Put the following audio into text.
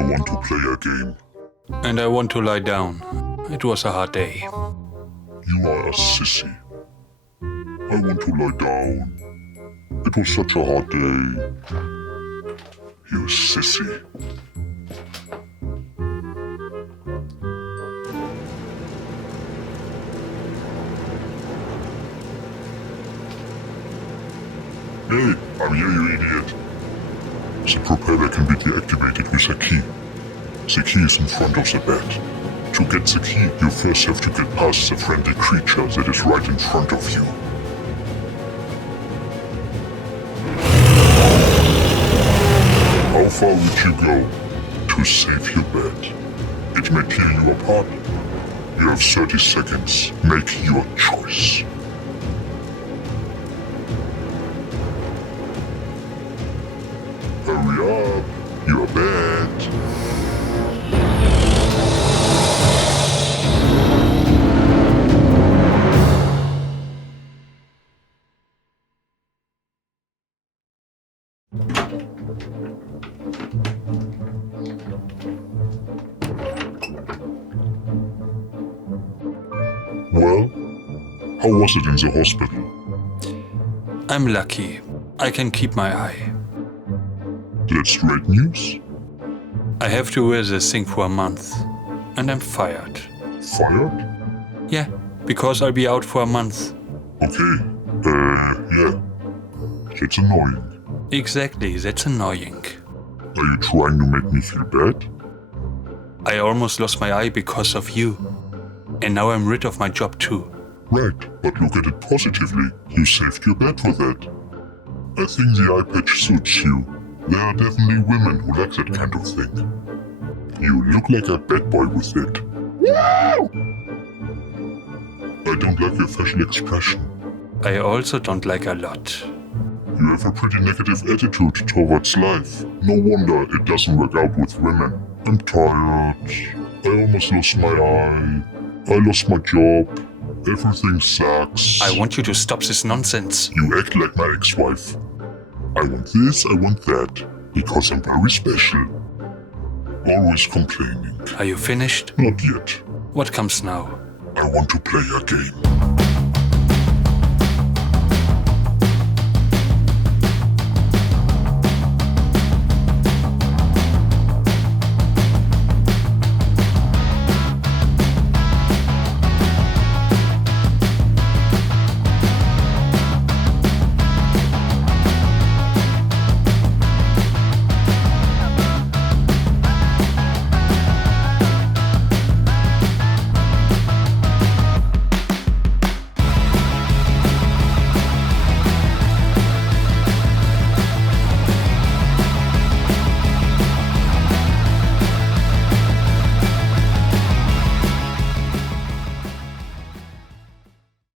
I want to play a game. And I want to lie down. It was a hard day. You are a sissy. I want to lie down. It was such a hard day. You sissy. Hey, I'm here, you idiot. The propeller can be deactivated with a key. The key is in front of the bed. To get the key, you first have to get past the friendly creature that is right in front of you. How far would you go to save your bed? It may tear you apart. You have 30 seconds. Make your choice. Hurry up, your bed. Well, how was it in the hospital? I'm lucky. I can keep my eye. That's great news. I have to wear this thing for a month. And I'm fired. Fired? Yeah, because I'll be out for a month. Okay, yeah. That's annoying. Exactly, that's annoying. Are you trying to make me feel bad? I almost lost my eye because of you. And now I'm rid of my job too. Right, but look at it positively. You saved your bed for that. I think the eye patch suits you. There are definitely women who like that kind of thing. You look like a bad boy with it. I don't like your facial expression. I also don't like a lot. You have a pretty negative attitude towards life. No wonder it doesn't work out with women. I'm tired. I almost lost my eye. I lost my job. Everything sucks. I want you to stop this nonsense. You act like my ex-wife. I want this, I want that. Because I'm very special. Always complaining. Are you finished? Not yet. What comes now? I want to play a game.